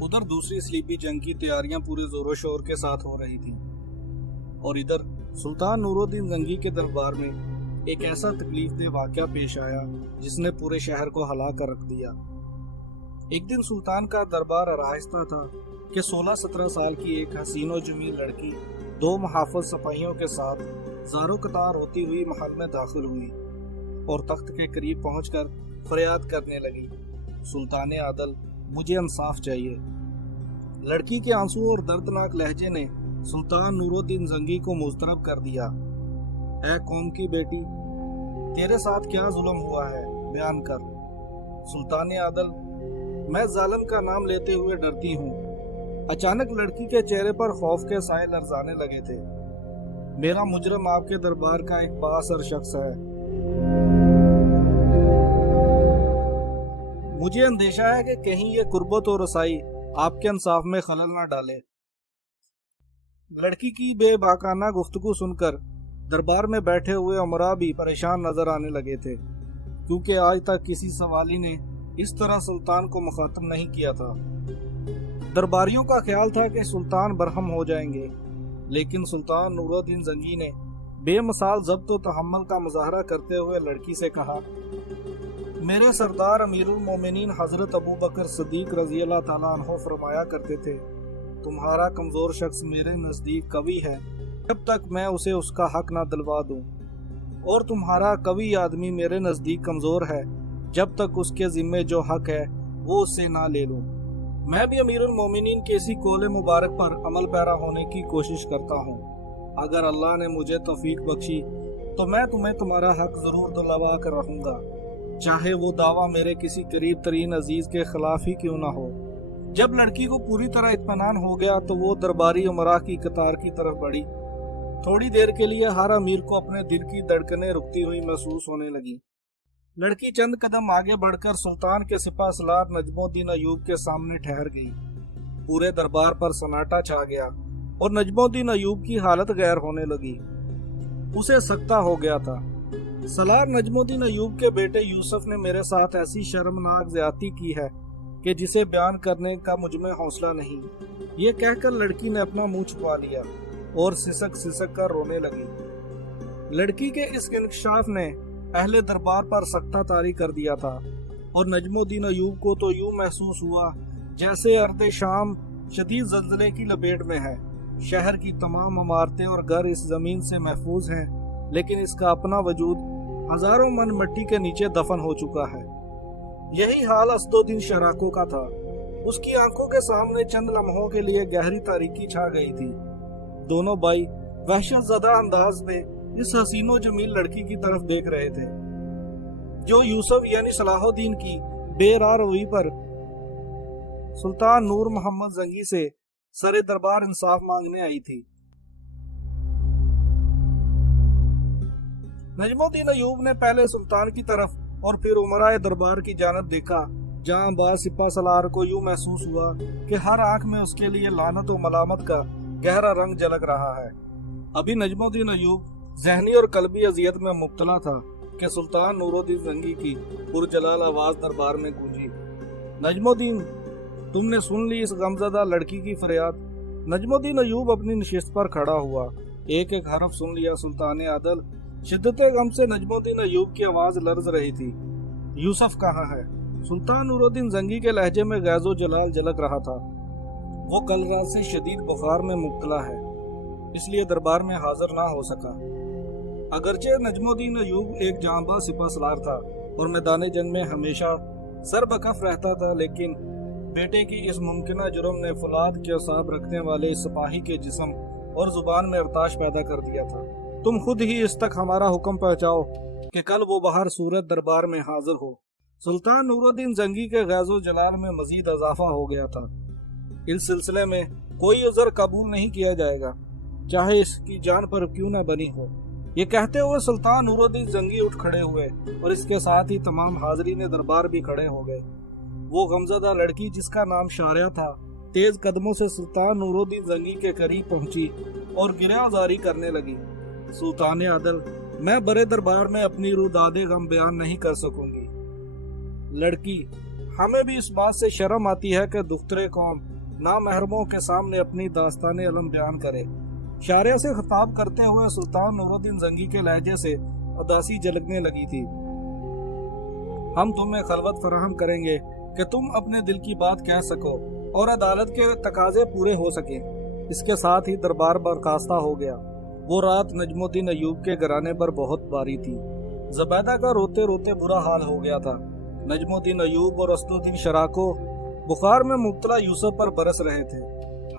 ادھر دوسری صلیبی جنگ کی تیاریاں پورے زور و شور کے ساتھ ہو رہی تھیں، اور ادھر سلطان نور الدین زنگی کے دربار میں ایک ایسا تکلیف دہ واقعہ پیش آیا جس نے پورے شہر کو ہلا کر رکھ دیا۔ ایک دن سلطان کا دربار آراستہ تھا کہ 16-17 سال کی ایک حسین و جمیل لڑکی 2 محافظ سپاہیوں کے ساتھ زارو قطار ہوتی ہوئی محل میں داخل ہوئی اور تخت کے قریب پہنچ کر فریاد کرنے لگی، سلطان عادل، مجھے انصاف چاہیے۔ لڑکی کے آنسو اور دردناک لہجے نے سلطان نور الدین زنگی کو مضطرب کر دیا۔ اے قوم کی بیٹی، تیرے ساتھ کیا ظلم ہوا ہے، بیان کر۔ سلطان عادل، میں ظالم کا نام لیتے ہوئے ڈرتی ہوں۔ اچانک لڑکی کے چہرے پر خوف کے سائے لرزانے لگے تھے۔ میرا مجرم آپ کے دربار کا ایک بااثر شخص ہے۔ مجھے اندیشہ ہے کہ کہیں یہ قربت و رسائی آپ کے انصاف میں خلل نہ ڈالے۔ لڑکی کی بے باکانہ گفتگو سن کر دربار میں بیٹھے ہوئے امراء بھی پریشان نظر آنے لگے تھے، کیونکہ آج تک کسی سوالی نے اس طرح سلطان کو مخاطب نہیں کیا تھا۔ درباریوں کا خیال تھا کہ سلطان برہم ہو جائیں گے، لیکن سلطان نور الدین زنگی نے بے مثال ضبط و تحمل کا مظاہرہ کرتے ہوئے لڑکی سے کہا، میرے سردار امیر المومنین حضرت ابو بکر صدیق رضی اللہ تعالیٰ عنہ فرمایا کرتے تھے، تمہارا کمزور شخص میرے نزدیک قوی ہے جب تک میں اسے اس کا حق نہ دلوا دوں، اور تمہارا قوی آدمی میرے نزدیک کمزور ہے جب تک اس کے ذمے جو حق ہے وہ اس سے نہ لے لوں۔ میں بھی امیر المومنین کے اسی قول مبارک پر عمل پیرا ہونے کی کوشش کرتا ہوں۔ اگر اللہ نے مجھے توفیق بخشی تو میں تمہیں تمہارا حق ضرور دلوا کر رہوں گا، چاہے وہ دعویٰ میرے کسی قریب ترین عزیز کے خلاف ہی کیوں نہ ہو۔ جب لڑکی کو پوری طرح اطمینان ہو گیا تو وہ درباری امراء کی قطار کی طرف بڑھی۔ تھوڑی دیر کے لیے ہر امیر کو اپنے دل کی دھڑکنیں رکتی ہوئی محسوس ہونے لگی۔ لڑکی چند قدم آگے بڑھ کر سلطان کے سپہ سالار نجم الدین ایوب کے سامنے ٹھہر گئی۔ پورے دربار پر سناٹا چھا گیا اور نجم الدین ایوب کی حالت غیر ہونے لگی۔ اسے سکتہ ہو گیا تھا۔ سالار نجم الدین ایوب کے بیٹے یوسف نے میرے ساتھ ایسی شرمناک زیادتی کی ہے کہ جسے بیان کرنے کا مجھ میں حوصلہ نہیں۔ یہ کہہ کر لڑکی نے اپنا منہ چھپا لیا اور سسک سسک کر رونے لگی۔ لڑکی کے اس انکشاف نے اہل دربار پر سکتہ طاری کر دیا تھا، اور نجم الدین ایوب کو تو یوں محسوس ہوا جیسے ارض شام شدید زلزلے کی لپیٹ میں ہے۔ شہر کی تمام عمارتیں اور گھر اس زمین سے محفوظ ہیں، لیکن اس کا اپنا وجود ہزاروں من مٹی کے نیچے دفن ہو چکا ہے۔ یہی حال اسدالدین شراکو کا تھا۔ اس کی آنکھوں کے سامنے چند لمحوں کے لیے گہری تاریکی چھا گئی تھی۔ دونوں بھائی وحشت زدہ انداز میں اس حسین و جمیل لڑکی کی طرف دیکھ رہے تھے جو یوسف یعنی صلاح الدین کی بے راہ روی پر سلطان نور محمد زنگی سے سر دربار انصاف مانگنے آئی تھی۔ نجم الدین ایوب نے پہلے سلطان کی طرف اور پھر امراء دربار کی جانب دیکھا، جہاں باز سپہ سالار کو یوں محسوس ہوا کہ ہر آنکھ میں اس کے لیے لعنت و ملامت کا گہرا رنگ جھلک رہا ہے۔ ابھی نجم الدین ایوب ذہنی اور قلبی اذیت میں مبتلا تھا کہ سلطان نور الدین زنگی کی پرجلال آواز دربار میں گونجی، نجم الدین، تم نے سن لی اس غمزدہ لڑکی کی فریاد؟ نجم الدین ایوب اپنی نشست پر کھڑا ہوا۔ ایک ایک حرف سن لیا سلطان عادل۔ شدت غم سے نجم الدین ایوب کی آواز لرز رہی تھی۔ یوسف کہاں ہے؟ سلطان نور الدین زنگی کے لہجے میں غیظ و جلال جھلک رہا تھا۔ وہ کل رات سے شدید بخار میں مبتلا ہے، اس لیے دربار میں حاضر نہ ہو سکا۔ اگرچہ نجم الدین ایوب ایک جانباز سپہ سالار تھا اور میدان جنگ میں ہمیشہ سر بکف رہتا تھا، لیکن بیٹے کی اس ممکنہ جرم نے فولاد کے اعصاب رکھنے والے سپاہی کے جسم اور زبان میں ارتعاش پیدا کر دیا تھا۔ تم خود ہی اس تک ہمارا حکم پہنچاؤ کہ کل وہ بہر صورت دربار میں حاضر ہو۔ سلطان نور الدین زنگی کے غیظ و جلال میں مزید اضافہ ہو گیا تھا۔ اس سلسلے میں کوئی عذر قبول نہیں کیا جائے گا، چاہے اس کی جان پر کیوں نہ بنی ہو۔ یہ کہتے ہوئے سلطان نور الدین زنگی اٹھ کھڑے ہوئے اور اس کے ساتھ ہی تمام حاضرین دربار بھی کھڑے ہو گئے۔ وہ غمزدہ لڑکی جس کا نام شاریہ تھا تیز قدموں سے سلطان نور الدین زنگی کے قریب پہنچی اور گریہ زاری کرنے لگی۔ سلطان عادل، میں برے دربار میں اپنی روداد غم بیان نہیں کر سکوں گی۔ لڑکی، ہمیں بھی اس بات سے شرم آتی ہے کہ دختر قوم نامحرموں کے سامنے اپنی داستان علم بیان کرے۔ شاریہ سے خطاب کرتے ہوئے سلطان نور الدین زنگی کے لہجے سے اداسی جھلکنے لگی تھی۔ ہم تمہیں خلوت فراہم کریں گے کہ تم اپنے دل کی بات کہہ سکو اور عدالت کے تقاضے پورے ہو سکیں۔ اس کے ساتھ ہی دربار برخاستہ ہو گیا۔ وہ رات نجم الدین ایوب کے گھرانے پر بہت باری تھی۔ زبیدہ کا روتے روتے برا حال ہو گیا تھا۔ نجم الدین ایوب اور اسد الدین شراکو بخار میں مبتلا یوسف پر برس رہے تھے۔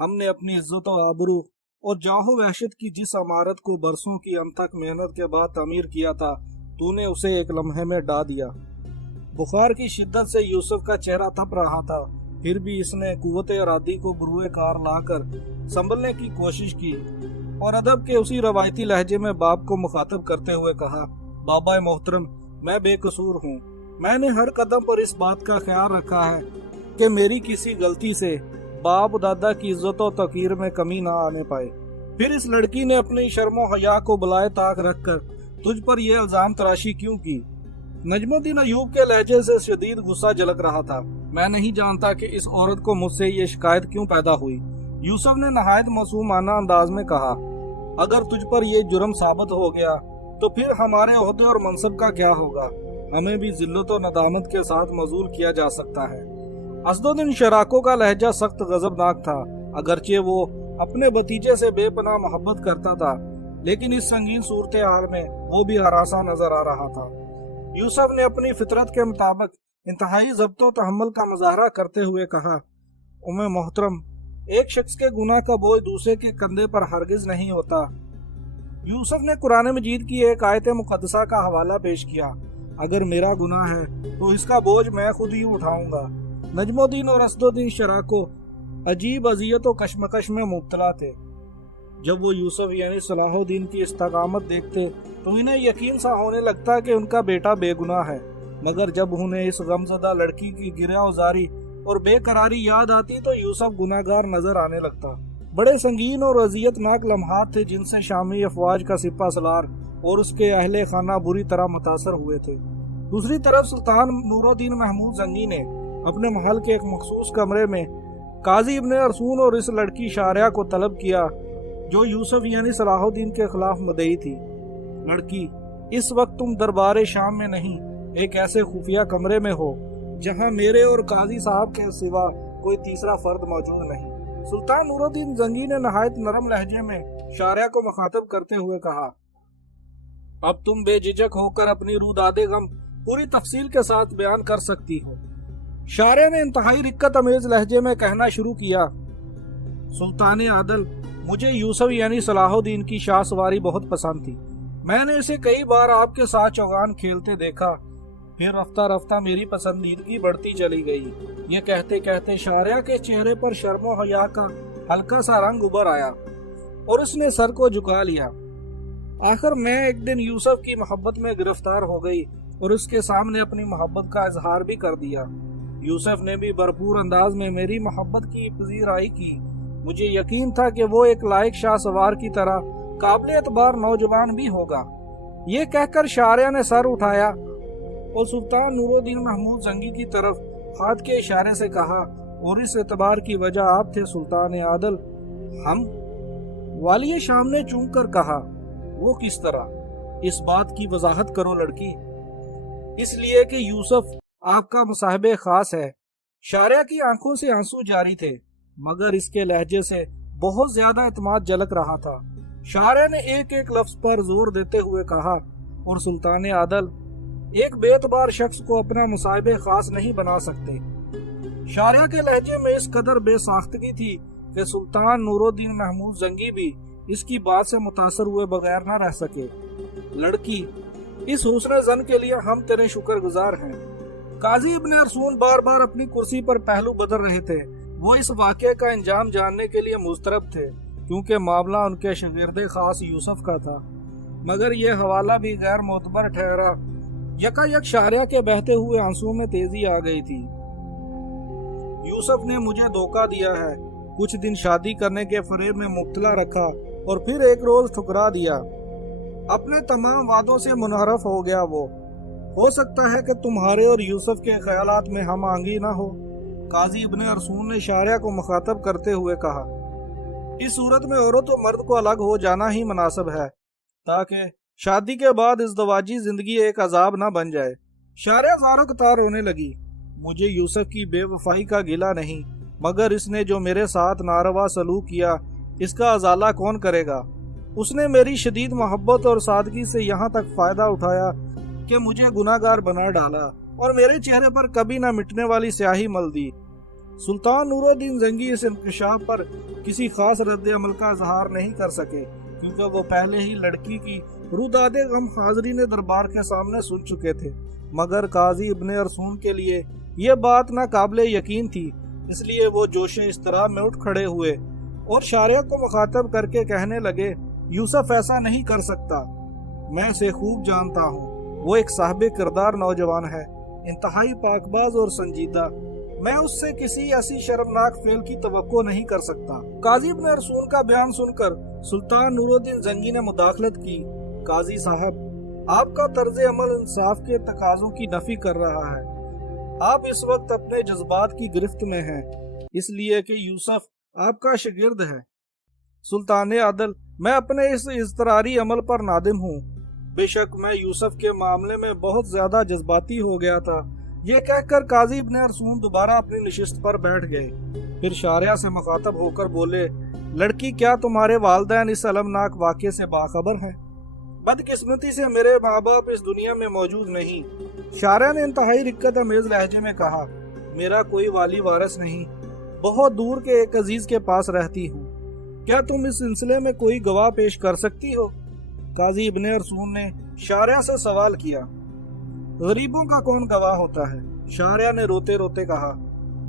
ہم نے اپنی عزت و آبرو اور جاہ و وحشت کی جس عمارت کو برسوں کی انتھک محنت کے بعد تعمیر کیا تھا، تو نے اسے ایک لمحے میں ڈھا دیا۔ بخار کی شدت سے یوسف کا چہرہ تپ رہا تھا، پھر بھی اس نے قوت ارادی کو بروئے کار لا کر سنبھلنے کی کوشش کی اور ادب کے اسی روایتی لہجے میں باپ کو مخاطب کرتے ہوئے کہا، بابا محترم، میں بے قصور ہوں۔ میں نے ہر قدم پر اس بات کا خیال رکھا ہے کہ میری کسی غلطی سے باپ دادا کی عزت و توقیر میں کمی نہ آنے پائے۔ پھر اس لڑکی نے اپنی شرم و حیا کو بلائے طاق رکھ کر تجھ پر یہ الزام تراشی کیوں کی؟ نجم الدین ایوب کے لہجے سے شدید غصہ جھلک رہا تھا۔ میں نہیں جانتا کہ اس عورت کو مجھ سے یہ شکایت کیوں پیدا ہوئی، یوسف نے نہایت معصومانہ انداز میں کہا۔ اگر تجھ پر یہ جرم ثابت ہو گیا تو پھر ہمارے عہدے اور منصب کا کیا ہوگا؟ ہمیں بھی ذلت و ندامت کے ساتھ معزول کیا جا سکتا ہے۔ اسد الدین شراکو کا لہجہ سخت غضبناک تھا۔ اگرچہ وہ اپنے بھتیجے سے بے پناہ محبت کرتا تھا، لیکن اس سنگین صورتحال میں وہ بھی ہراساں نظر آ رہا تھا۔ یوسف نے اپنی فطرت کے مطابق انتہائی ضبط و تحمل کا مظاہرہ کرتے ہوئے کہا، ام محترم، ایک شخص کے گناہ کا بوجھ دوسرے کے کندھے پر ہرگز نہیں ہوتا۔ یوسف نے قرآن مجید کی ایک آیت مقدسہ کا حوالہ پیش کیا، اگر میرا گناہ ہے تو اس کا بوجھ میں خود ہی اٹھاؤں گا۔ نجم الدین اور اسد الدین شراکو عجیب اذیت و کشمکش میں مبتلا تھے۔ جب وہ یوسف یعنی صلاح الدین کی استقامت دیکھتے تو انہیں یقین سا ہونے لگتا کہ ان کا بیٹا بے گناہ ہے، مگر جب انہیں اس غمزدہ لڑکی کی گریہ وزاری اور بے قراری یاد آتی تو یوسف گناہگار نظر آنے لگتا۔ بڑے سنگین اور اذیت ناک لمحات تھے جن سے شامی افواج کا سپہ سالار اور اس کے اہل خانہ بری طرح متاثر ہوئے تھے۔ دوسری طرف سلطان نور الدین محمود زنگی نے اپنے محل کے ایک مخصوص کمرے میں قاضی ابن ارسون اور اس لڑکی شاریہ کو طلب کیا جو یوسف یعنی صلاح الدین کے خلاف مدعی تھی۔ لڑکی، اس وقت تم دربار شام میں نہیں، ایک ایسے خفیہ کمرے میں ہو جہاں میرے اور قاضی صاحب کے سوا کوئی تیسرا فرد موجود نہیں۔ سلطان نور الدین زنگی نے نہایت نرم لہجے میں شاریہ کو مخاطب کرتے ہوئے کہا، اب تم بے جھجک ہو کر اپنی روداد غم پوری تفصیل کے ساتھ بیان کر سکتی ہو۔ شاریہ نے انتہائی رقت امیز لہجے میں کہنا شروع کیا، سلطان عادل، مجھے یوسف یعنی صلاح الدین کی شاہ سواری بہت پسند تھی۔ میں نے اسے کئی بار آپ کے ساتھ چوگان کھیلتے دیکھا، پھر رفتہ رفتہ میری پسندیدگی بڑھتی چلی گئی۔ یہ کہتے کہتے شاریہ کے چہرے پر شرم و حیا کا ہلکا سا رنگ ابھر آیا اور اس نے سر کو جھکا لیا۔ آخر میں ایک دن یوسف کی محبت میں گرفتار ہو گئی اور اس کے سامنے اپنی محبت کا اظہار بھی کر دیا۔ یوسف نے بھی بھرپور انداز میں میری محبت کی پذیرائی کی۔ مجھے یقین تھا کہ وہ ایک لائق شاہ سوار کی طرح قابل اعتبار نوجوان بھی ہوگا۔ یہ کہہ کر شاریہ نے سر اٹھایا اور سلطان نور الدین محمود زنگی کی طرف ہاتھ کے اشارے سے کہا، اور اس اعتبار کی وجہ آپ تھے سلطان عادل؟ ہم؟ والی شام نے چونک کر کہا، وہ کس طرح؟ اس بات کی وضاحت کرو لڑکی۔ اس لیے کہ یوسف آپ کا مصاحب خاص ہے۔ شاریہ کی آنکھوں سے آنسو جاری تھے، مگر اس کے لہجے سے بہت زیادہ اعتماد جھلک رہا تھا۔ شاریہ نے ایک ایک لفظ پر زور دیتے ہوئے کہا، اور سلطان عادل، ایک بے اعتبار شخص کو اپنا مصاحب خاص نہیں بنا سکتے۔ شاریہ کے لہجے میں اس قدر بے ساختگی تھی کہ سلطان نور الدین محمود زنگی بھی اس کی بات سے متاثر ہوئے بغیر نہ رہ سکے۔ لڑکی، اس حسن زن کے لیے ہم تیرے شکر گزار ہیں۔ قاضی ابن ارسون بار بار اپنی کرسی پر پہلو بدل رہے تھے۔ وہ اس واقعے کا انجام جاننے کے لیے مضطرب تھے، کیونکہ معاملہ ان کے شاگرد خاص یوسف کا تھا، مگر یہ حوالہ بھی غیر معتبر ٹھہرا۔ یکا یک شاریہ کے بہتے ہوئے آنسو میں تیزی آ گئی تھی۔ یوسف نے مجھے دھوکہ دیا ہے، کچھ دن شادی کرنے کے فریب میں مبتلا رکھا اور پھر ایک روز ٹھکرا دیا۔ اپنے تمام وعدوں سے منحرف ہو گیا۔ وہ ہو سکتا ہے کہ تمہارے اور یوسف کے خیالات میں ہم آہنگی نہ ہو، قاضی ابن ارسون نے شارع کو مخاطب کرتے ہوئے کہا، اس صورت میں عورت و مرد کو الگ ہو جانا ہی مناسب ہے تاکہ شادی کے بعد ازدواجی زندگی ایک عذاب نہ بن جائے۔ شارع زارہ قطار رونے لگی، مجھے یوسف کی بے وفائی کا گلہ نہیں، مگر اس نے جو میرے ساتھ ناروا سلوک کیا اس کا ازالہ کون کرے گا؟ اس نے میری شدید محبت اور سادگی سے یہاں تک فائدہ اٹھایا کہ مجھے گناہ گار بنا ڈالا اور میرے چہرے پر کبھی نہ مٹنے والی سیاہی مل دی۔ سلطان نور الدین زنگی اس انکشاف پر کسی خاص رد عمل کا اظہار نہیں کر سکے، کیونکہ وہ پہلے ہی لڑکی کی روداد غم حاضرین دربار کے سامنے سن چکے تھے، مگر قاضی ابن ارسون کے لیے یہ بات ناقابل یقین تھی، اس لیے وہ جوش اضطراب میں اٹھ کھڑے ہوئے اور شارع کو مخاطب کر کے کہنے لگے، یوسف ایسا نہیں کر سکتا، میں اسے خوب جانتا ہوں، وہ ایک صاحب کردار نوجوان ہے، انتہائی پاک باز اور سنجیدہ، میں اس سے کسی ایسی شرمناک فعل کی توقع نہیں کر سکتا۔ قاضی ابن ارسون کا بیان سن کر سلطان نور الدین زنگی نے مداخلت کی، قاضی صاحب، آپ کا طرز عمل انصاف کے تقاضوں کی نفی کر رہا ہے، آپ اس وقت اپنے جذبات کی گرفت میں ہیں، اس لیے کہ یوسف آپ کا شاگرد ہے۔ سلطان عدل، میں اپنے اس اضطراری عمل پر نادم ہوں، بے شک میں یوسف کے معاملے میں بہت زیادہ جذباتی ہو گیا تھا۔ یہ کہہ کر قاضی ابن ارسون دوبارہ اپنی نشست پر بیٹھ گئے، پھر شارع سے مخاطب ہو کر بولے، لڑکی، کیا تمہارے والدین اس المناک واقعے سے باخبر ہیں؟ بدقسمتی سے میرے ماں باپ اس دنیا میں موجود نہیں۔ شارع نے انتہائی رقت امیز لہجے میں کہا، میرا کوئی والی وارث نہیں، بہت دور کے ایک عزیز کے پاس رہتی ہوں، کیا تم اس سلسلے میں کوئی گواہ پیش کر سکتی ہو؟ قاضی ابن ارسون نے شارع سے سوال کیا۔ غریبوں کا کون گواہ ہوتا ہے؟ شارع نے روتے روتے کہا،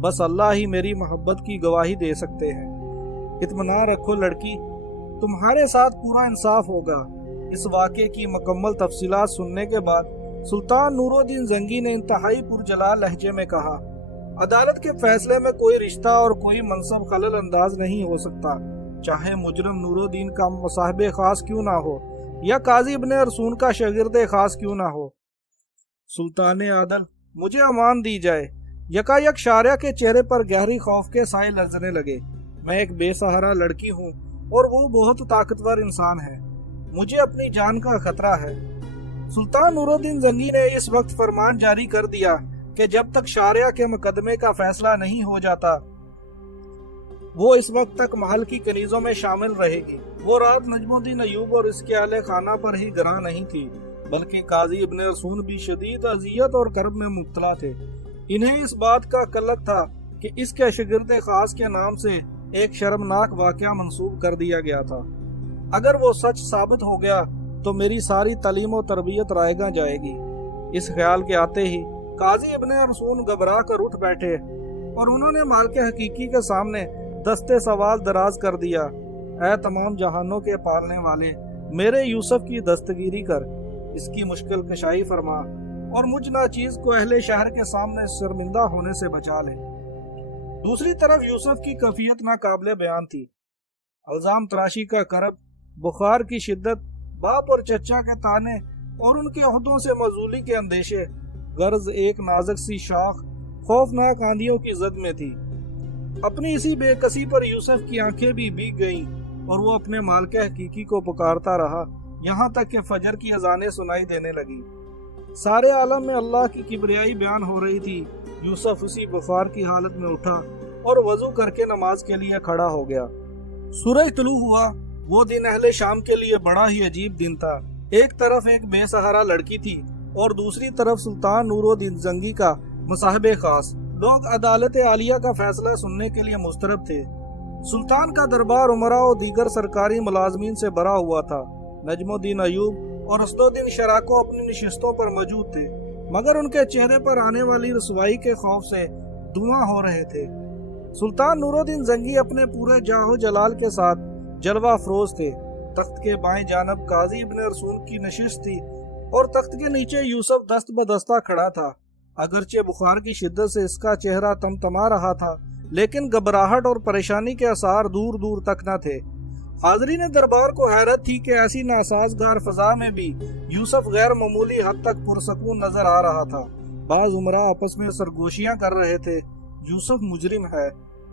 بس اللہ ہی میری محبت کی گواہی دے سکتے ہیں۔ اطمینان رکھو لڑکی، تمہارے ساتھ پورا انصاف ہوگا۔ اس واقعے کی مکمل تفصیلات سننے کے بعد سلطان نور الدین زنگی نے انتہائی پرجلال لہجے میں کہا، عدالت کے فیصلے میں کوئی رشتہ اور کوئی منصب خلل انداز نہیں ہو سکتا، چاہے مجرم نور الدین کا مصاحب خاص کیوں نہ ہو یا قاضی ابن ارسون کا شاگرد خاص کیوں نہ ہو۔ سلطان عادل، مجھے امان دی جائے۔ یکایک شارع کے چہرے پر گہری خوف کے سائے لرزنے لگے۔ میں ایک بے سہارا لڑکی ہوں اور وہ بہت طاقتور انسان ہے، مجھے اپنی جان کا خطرہ ہے۔ سلطان نور الدین زنگی نے اس وقت فرمان جاری کر دیا کہ جب تک شارع کے مقدمے کا فیصلہ نہیں ہو جاتا وہ اس وقت تک محل کی کنیزوں میں شامل رہے گی۔ وہ رات نجم الدین ایوب اور اس کے اہل خانہ پر ہی گراں نہیں تھی، بلکہ قاضی ابن ارسون بھی شدید اذیت اور کرب میں مبتلا تھے۔ انہیں اس بات کا قلق تھا کہ اس کے شاگرد خاص کے نام سے ایک شرمناک واقعہ منسوب کر دیا گیا تھا۔ اگر وہ سچ ثابت ہو گیا تو میری ساری تعلیم و تربیت رائیگاں جائے گی۔ اس خیال کے آتے ہی قاضی ابن ارسون گھبرا کر اٹھ بیٹھے اور انہوں نے مالک حقیقی کے سامنے دستے سوال دراز کر دیا، اے تمام جہانوں کے پالنے والے، میرے یوسف کی دستگیری کر، اس کی مشکل کشائی فرما اور مجھ ناچیز کو اہل شہر کے سامنے شرمندہ ہونے سے بچا لے۔ دوسری طرف یوسف کی کیفیت ناقابل بیان تھی۔ الزام تراشی کا کرب، بخار کی شدت، باپ اور چچا کے تانے اور ان کے عہدوں سے معزولی کے اندیشے، غرض ایک نازک سی شاخ خوفناک آندھیوں کی زد میں تھی۔ اپنی اسی بے کسی پر یوسف کی آنکھیں بھی بھیگ گئیں اور وہ اپنے مالک حقیقی کو پکارتا رہا، یہاں تک کہ فجر کی اذانیں سنائی دینے لگی۔ سارے عالم میں اللہ کی کبریائی بیان ہو رہی تھی۔ یوسف اسی بخار کی حالت میں اٹھا اور وضو کر کے نماز کے لیے کھڑا ہو گیا۔ سورج طلوع ہوا۔ وہ دن اہل شام کے لیے بڑا ہی عجیب دن تھا۔ ایک طرف ایک بے سہارا لڑکی تھی اور دوسری طرف سلطان نور الدین زنگی کا مصاحب خاص۔ لوگ عدالت عالیہ کا فیصلہ سننے کے لیے مضطرب تھے۔ سلطان کا دربار امراء و دیگر سرکاری ملازمین سے بھرا ہوا تھا۔ نجم الدین ایوب اور اسد الدین شراکو اپنی نشستوں پر موجود تھے، مگر ان کے چہرے پر آنے والی رسوائی کے خوف سے دھواں ہو رہے تھے۔ سلطان نور الدین زنگی اپنے پورے جاہ و جلال کے ساتھ جلوہ افروز تھے۔ تخت کے بائیں جانب قاضی ابن ارسون کی نشست تھی اور تخت کے نیچے یوسف دست بدستہ کھڑا تھا۔ اگرچہ بخار کی شدت سے اس کا چہرہ تمتما رہا تھا، لیکن گھبراہٹ اور پریشانی کے آثار دور دور تک نہ تھے۔ حاضرین دربار کو حیرت تھی کہ ایسی ناسازگار فضا میں بھی یوسف غیر معمولی حد تک پرسکون نظر آ رہا تھا۔ بعض امراء آپس میں سرگوشیاں کر رہے تھے، یوسف مجرم ہے،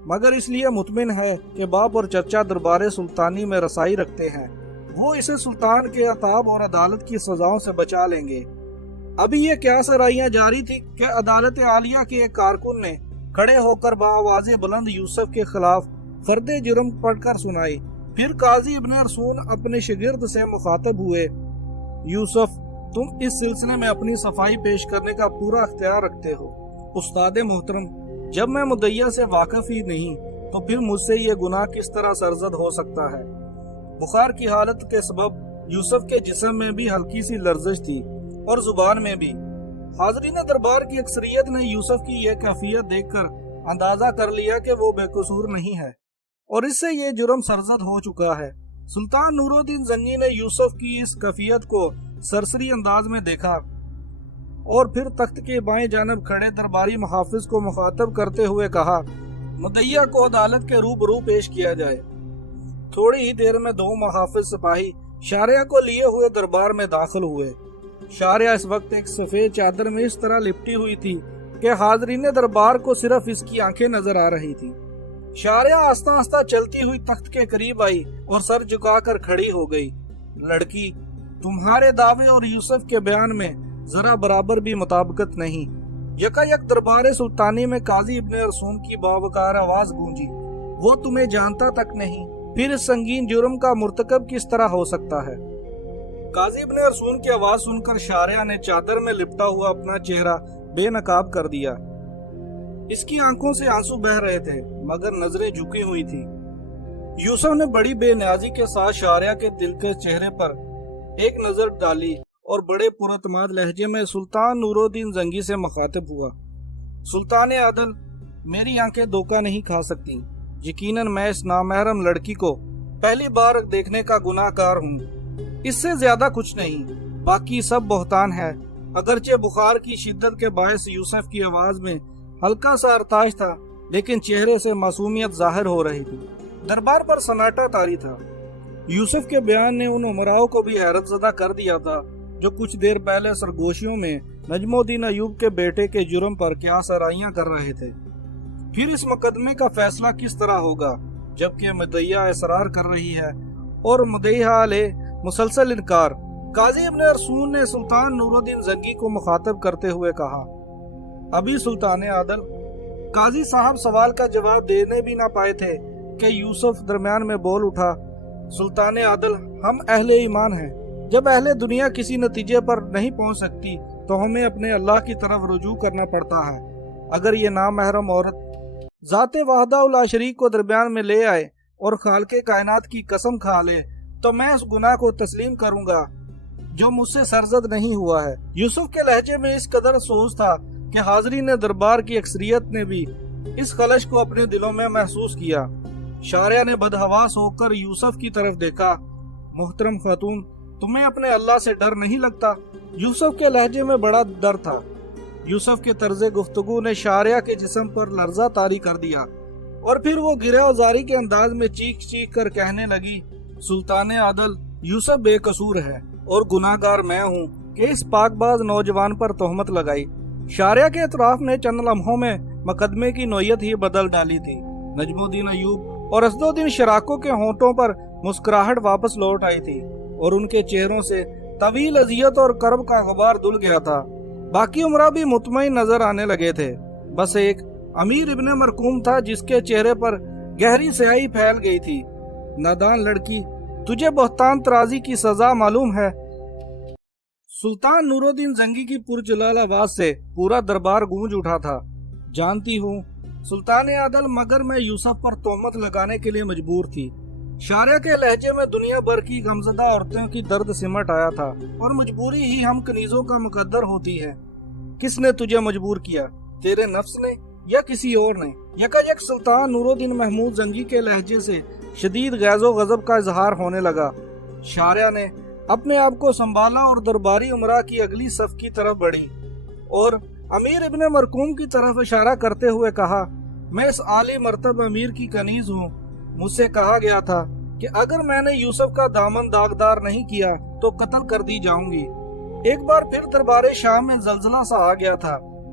مگر اس لیے مطمئن ہے کہ باپ اور چچا دربار سلطانی میں رسائی رکھتے ہیں، وہ اسے سلطان کے عتاب اور عدالت کی سزاؤں سے بچا لیں گے۔ ابھی یہ کیا سرائیاں جاری تھی کہ عدالت عالیہ کے ایک کارکن نے کھڑے ہو کر بآواز بلند یوسف کے خلاف فرد جرم پڑھ کر سنائی۔ پھر قاضی ابن ارسون اپنے شاگرد سے مخاطب ہوئے، یوسف، تم اس سلسلے میں اپنی صفائی پیش کرنے کا پورا اختیار رکھتے ہو۔ استاد محترم، جب میں مدعیہ سے واقف ہی نہیں تو پھر مجھ سے یہ گناہ کس طرح سرزد ہو سکتا ہے؟ بخار کی حالت کے سبب یوسف کے جسم میں بھی ہلکی سی لرزش تھی اور زبان میں بھی۔ حاضرین دربار کی اکثریت نے یوسف کی یہ کیفیت دیکھ کر اندازہ کر لیا کہ وہ بے قصور نہیں ہے اور اس سے یہ جرم سرزد ہو چکا ہے۔ سلطان نور الدین زنگی نے یوسف کی اس کیفیت کو سرسری انداز میں دیکھا اور پھر تخت کے بائیں جانب کھڑے درباری محافظ کو مخاطب کرتے ہوئے کہا، مدعیہ کو عدالت کے روبرو پیش کیا جائے۔ تھوڑی ہی دیر میں 2 محافظ سپاہی شارعہ کو لیے ہوئے دربار میں داخل ہوئے۔ شارعہ اس وقت ایک سفید چادر میں اس طرح لپٹی ہوئی تھی کہ حاضرین دربار کو صرف اس کی آنکھیں نظر آ رہی تھی۔ شارعہ آہستہ آہستہ چلتی ہوئی تخت کے قریب آئی اور سر جھکا کر کھڑی ہو گئی۔ لڑکی، تمہارے دعوے اور یوسف کے بیان میں ذرا برابر بھی مطابقت نہیں۔ یکایک دربار سلطانی میں قاضی ابن ارسون کی باوقار آواز گونجی، وہ تمہیں جانتا تک نہیں، پھر اس سنگین جرم کا مرتکب کس طرح ہو سکتا ہے؟ قاضی ابن ارسون کی آواز سن کر شارعہ نے چادر میں لپٹا ہوا اپنا چہرہ بے نقاب کر دیا۔ اس کی آنکھوں سے آنسو بہہ رہے تھے مگر نظریں جھکی ہوئی تھی۔ یوسف نے بڑی بے نیازی کے ساتھ شارعہ کے دلکش چہرے پر ایک نظر ڈالی اور بڑے پراعتماد لہجے میں سلطان نور الدین زنگی سے مخاطب ہوا، سلطان عادل، میری آنکھیں دھوکہ نہیں کھا سکتی۔ یقیناً میں اس نامحرم لڑکی کو پہلی بار دیکھنے کا گناہ کار ہوں، اس سے زیادہ کچھ نہیں، باقی سب بہتان ہے۔ اگرچہ بخار کی شدت کے باعث یوسف کی آواز میں ہلکا سا ارتاش تھا، لیکن چہرے سے معصومیت ظاہر ہو رہی تھی۔ دربار پر سناٹا طاری تھا۔ یوسف کے بیان نے ان امراؤں کو بھی حیرت زدہ کر دیا تھا جو کچھ دیر پہلے سرگوشیوں میں نجم الدین ایوب کے بیٹے کے جرم پر کیا سرائیاں کر رہے تھے۔ پھر اس مقدمے کا فیصلہ کس طرح ہوگا جبکہ مدعیہ اصرار کر رہی ہے اور مدعیہ علیہ مسلسل انکار؟ قاضی ابن ارسون نے سلطان نور الدین زنگی کو مخاطب کرتے ہوئے کہا، ابھی سلطان عادل، قاضی صاحب سوال کا جواب دینے بھی نہ پائے تھے کہ یوسف درمیان میں بول اٹھا، سلطان عادل، ہم اہل ایمان ہیں، جب اہل دنیا کسی نتیجے پر نہیں پہنچ سکتی تو ہمیں اپنے اللہ کی طرف رجوع کرنا پڑتا ہے۔ اگر یہ نامحرم عورت ذات وحدہ لا شریک کو درمیان میں لے آئے اور خالق کائنات کی قسم کھا لے تو میں اس گناہ کو تسلیم کروں گا جو مجھ سے سرزد نہیں ہوا ہے۔ یوسف کے لہجے میں اس قدر سوز تھا کہ حاضرین دربار کی اکثریت نے بھی اس خلش کو اپنے دلوں میں محسوس کیا۔ شارعہ نے بدحواس ہو کر یوسف کی طرف دیکھا، محترم خاتون، تمہیں اپنے اللہ سے ڈر نہیں لگتا؟ یوسف کے لہجے میں بڑا ڈر تھا۔ یوسف کے طرز گفتگو نے شارعہ کے جسم پر لرزہ طاری کر دیا اور پھر وہ گرہ وزاری کے انداز میں چیخ چیخ کر کہنے لگی، سلطان عادل، یوسف بے قصور ہے اور گناہگار میں ہوں کہ اس پاک باز نوجوان پر تہمت لگائی۔ شارعہ کے اطراف نے چند لمحوں میں مقدمے کی نوعیت ہی بدل ڈالی تھی۔ نجم الدین ایوب اور اسد الدین شراکو کے ہونٹوں پر مسکراہٹ واپس لوٹ آئی تھی اور ان کے چہروں سے طویل اذیت اور کرب کا غبار دھل گیا تھا۔ باقی عمرہ بھی مطمئن نظر آنے لگے تھے، بس ایک امیر ابن مرقوم تھا جس کے چہرے پر گہری سیاہی پھیل گئی تھی۔ نادان لڑکی، تجھے بہتان ترازی کی سزا معلوم ہے؟ سلطان نور الدین زنگی کی پرجلال آواز سے پورا دربار گونج اٹھا تھا۔ جانتی ہوں سلطان عادل، مگر میں یوسف پر تہمت لگانے کے لیے مجبور تھی۔ شارعہ کے لہجے میں دنیا بھر کی غمزدہ عورتوں کی درد سمٹ آیا تھا، اور مجبوری ہی ہم کنیزوں کا مقدر ہوتی ہے۔ کس نے تجھے مجبور کیا، تیرے نفس نے یا کسی اور نے؟ یکایک سلطان نور الدین محمود زنگی کے لہجے سے شدید غیظ و غضب کا اظہار ہونے لگا۔ شارعہ نے اپنے آپ کو سنبھالا اور درباری امراء کی اگلی صف کی طرف بڑھی اور امیر ابن مرقوم کی طرف اشارہ کرتے ہوئے کہا، میں اس عالی مرتب امیر کی کنیز ہوں۔ مجھ سے کہا گیا تھا کہ اگر میں نے یوسف کا دامن داغدار نہیں کیا تو قتل کر دی جاؤں گی۔ ایک بار پھر دربار شام میں زلزلہ سا آ گیا تھا۔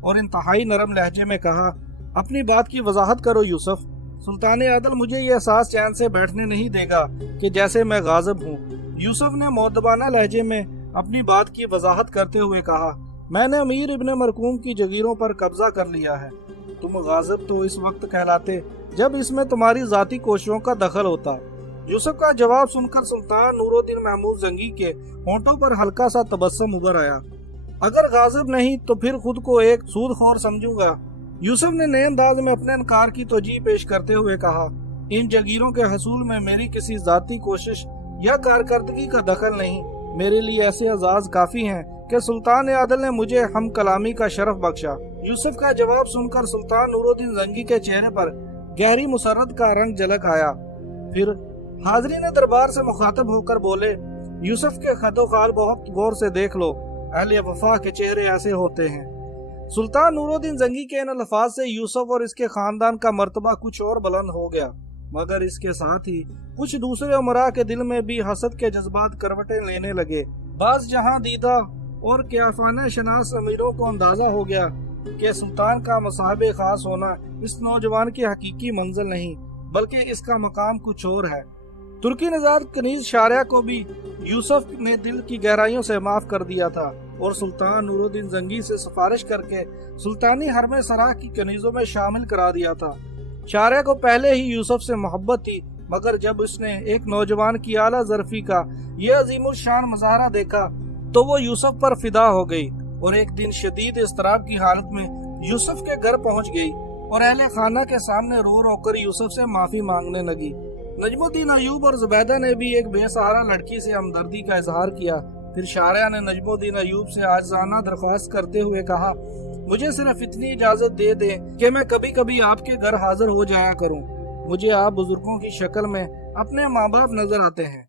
اور انتہائی نرم لہجے میں کہا، اپنی بات کی وضاحت کرو یوسف۔ سلطان عادل مجھے یہ احساس چین سے بیٹھنے نہیں دے گا کہ جیسے میں غاضب ہوں۔ یوسف نے مؤدبانہ لہجے میں اپنی بات کی وضاحت کرتے ہوئے کہا، میں نے امیر ابن مرکوم کی جگیروں پر قبضہ کر لیا ہے۔ تم غاضب تو اس وقت کہلاتے جب اس میں تمہاری ذاتی کوششوں کا دخل ہوتا۔ یوسف کا جواب سن کر سلطان نور الدین محمود زنگی کے ہونٹوں پر ہلکا سا تبسم ابھر آیا۔ اگر غاضب نہیں تو پھر خود کو ایک سود خور سمجھوں گا۔ یوسف نے نئے انداز میں اپنے انکار کی توجیہ پیش کرتے ہوئے کہا، ان جگیروں کے حصول میں میری کسی ذاتی کوشش یا کارکردگی کا دخل نہیں۔ میرے لیے ایسے اعزاز کافی ہیں کہ سلطان عادل نے مجھے ہم کلامی کا شرف بخشا۔ یوسف کا جواب سن کر سلطان نور الدین زنگی کے چہرے پر گہری مسرت کا رنگ جھلک آیا۔ پھر حاضرین دربار سے مخاطب ہو کر بولے، یوسف کے خد و خال بہت غور سے دیکھ لو، اہل وفا کے چہرے ایسے ہوتے ہیں۔ سلطان نور الدین زنگی کے ان الفاظ سے یوسف اور اس کے خاندان کا مرتبہ کچھ اور بلند ہو گیا، مگر اس کے ساتھ ہی کچھ دوسرے امراء کے دل میں بھی حسد کے جذبات کروٹیں لینے لگے۔ بعض جہاں دیدہ اور قیافانہ شناس امیروں کو اندازہ ہو گیا کہ سلطان کا مصاحب خاص ہونا اس نوجوان کی حقیقی منزل نہیں بلکہ اس کا مقام کچھ اور ہے۔ ترکی نژاد کنیز شارعہ کو بھی یوسف نے دل کی گہرائیوں سے معاف کر دیا تھا اور سلطان نور الدین زنگی سے سفارش کر کے سلطانی حرم سرا کی کنیزوں میں شامل کرا دیا تھا۔ شارعہ کو پہلے ہی یوسف سے محبت تھی، مگر جب اس نے ایک نوجوان کی اعلیٰ ظرفی کا یہ عظیم الشان مظاہرہ دیکھا تو وہ یوسف پر فدا ہو گئی اور ایک دن شدید اضطراب کی حالت میں یوسف کے گھر پہنچ گئی اور اہل خانہ کے سامنے رو رو کر یوسف سے معافی مانگنے لگی۔ نجم الدین ایوب اور زبیدہ نے بھی ایک بے سہارا لڑکی سے ہمدردی کا اظہار کیا۔ پھر شارعہ نے نجم الدین ایوب سے عاجزانہ درخواست کرتے ہوئے کہا، مجھے صرف اتنی اجازت دے دیں کہ میں کبھی کبھی آپ کے گھر حاضر ہو جایا کروں۔ مجھے آپ بزرگوں کی شکل میں اپنے ماں باپ نظر آتے ہیں۔